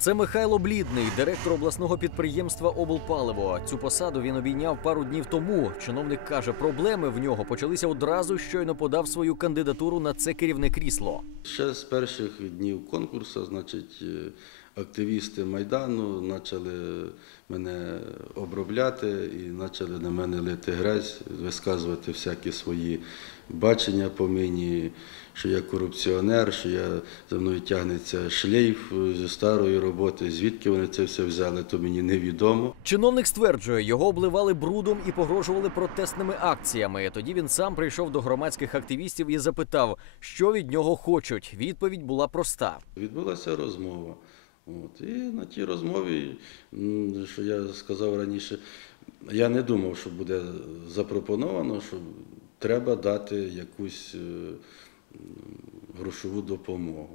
Це Михайло Блідний, директор обласного підприємства Облпаливо. Цю посаду він обійняв пару днів тому. Чиновник каже, проблеми в нього почалися одразу, щойно подав свою кандидатуру на це керівне крісло. Ще з перших днів конкурсу, значить, е, активісти Майдану почали мене обробляти і почали на мене лити грязь, висказувати всякі свої бачення по мені, що я корупціонер, що я за мною тягнеться шлейф зі старої роботи. Звідки вони це все взяли, то мені невідомо. Чиновник стверджує, його обливали брудом і погрожували протестними акціями. Тоді він сам прийшов до громадських активістів і запитав, що від нього хочуть. Відповідь була проста. Відбулася розмова. От. І на тій розмові, що я сказав раніше, я не думав, що буде запропоновано, що треба дати якусь е, грошову допомогу.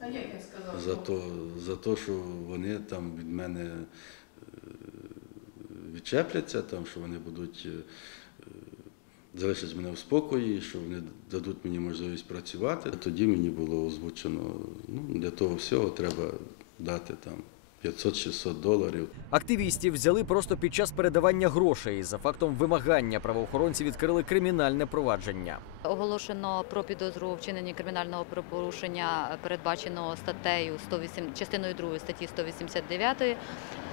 А як я сказав? За то, за те, що вони там від мене е, відчепляться, там, що вони будуть е, залишать мене в спокої, що вони дадуть мені можливість працювати. Тоді мені було озвучено, ну, для того всього треба дати там 500-600 доларів. Активістів взяли просто під час передавання грошей. За фактом вимагання правоохоронці відкрили кримінальне провадження. Оголошено про підозру вчинення вчиненні кримінального порушення, передбаченого статтею 108, частиною 2 статті 189.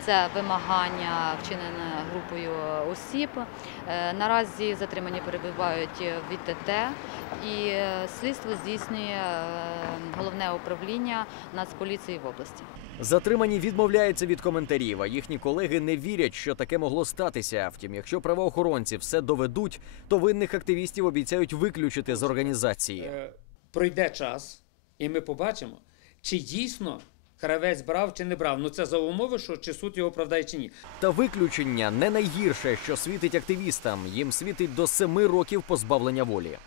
Це вимагання вчинене групою осіб. Е, Наразі затримані перебувають в ІТТ і е, слідство здійснює е, головне управління Нацполіції в області. Затримані відмовляються від коментарів, а їхні колеги не вірять, що таке могло статися. Втім, якщо правоохоронці все доведуть, то винних активістів обіцяють виключити з організації. Пройде час, і ми побачимо, чи дійсно кравець брав чи не брав. Ну це за умови, що чи суд його оправдає чи ні. Та виключення не найгірше, що світить активістам. Їм світить до семи років позбавлення волі.